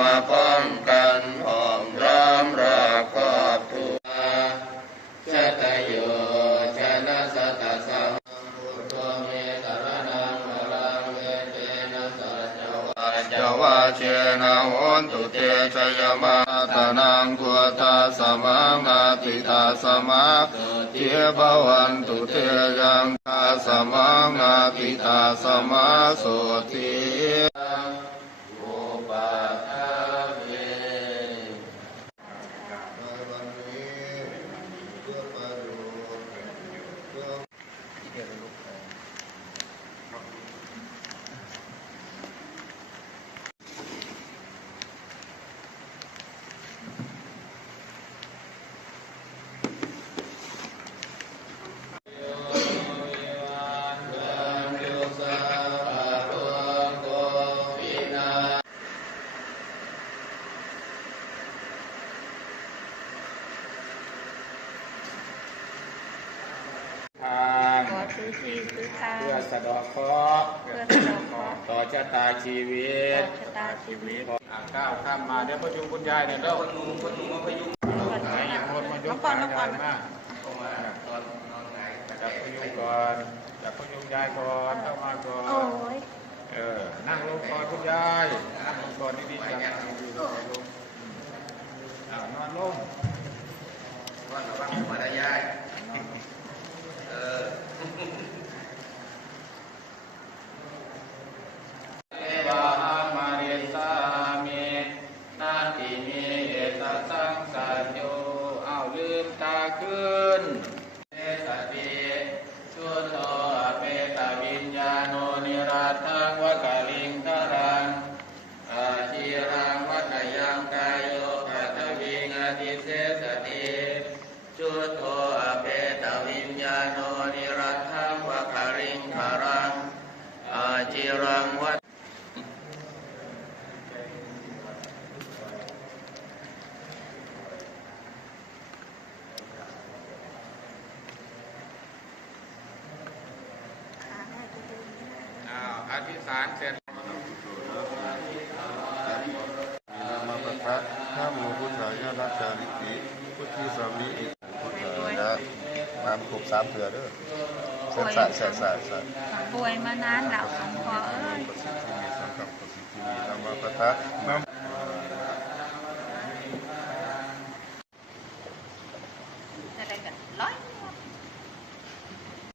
มาป้องกันห้อมล้อมรอบครอบครัวชะตโยชนะสัตตสังพุทโธเมตรนังวรังเวเตนะสัจวะเชนะโหนตุเตชยมาตนังกุตาสมังนาติตาสมาเทภวันตุเตยังคาสมังนาติตาสมาโสติขอซื้อที่ซื้อทาง เพื่อสะดอกเคราะห์ เพื่อสะดอกเคราะห์ ต่อชะตาชีวิต ชะตาชีวิต ก้าวข้ามมาเดี๋ยวประชุมคุณยายเนี่ยเด้อประชุมมาพยุง น้องก่อนน้องก่อน มาจับพยุงก่อนจับพยุงยายก่อนเข้ามาก่อน โอ้ย นั่งลงก่อนคุณยายนั่งลงก่อนดีๆจับดีๆลงนอนลงว่าระวังหัวได้ยายเอวะมาริสามินาติมิเอตสังสัญโยเอาลืมตาขึ้นเอสติชุโตอเปตวิญญาโนนิราทังวะกะลิงคารังอาชีรังวัตยังกายโยปัทวิงอติเสสติชุโตอเปตวิญญาโนนิราทังวะกะลิงคารังอาชีรังวัตอธิษฐานเสร็จมาปะทะข้ามูพุทธายานัจจาริติพุทธิสามิอิพุทธายะนามครบ3เถื่อเด้อเสร็จสะป่วยมานานแล้วหลวงพ่อเอ้ย ประสิทธิมีสังฆประสิทธิมีนามาปะทะ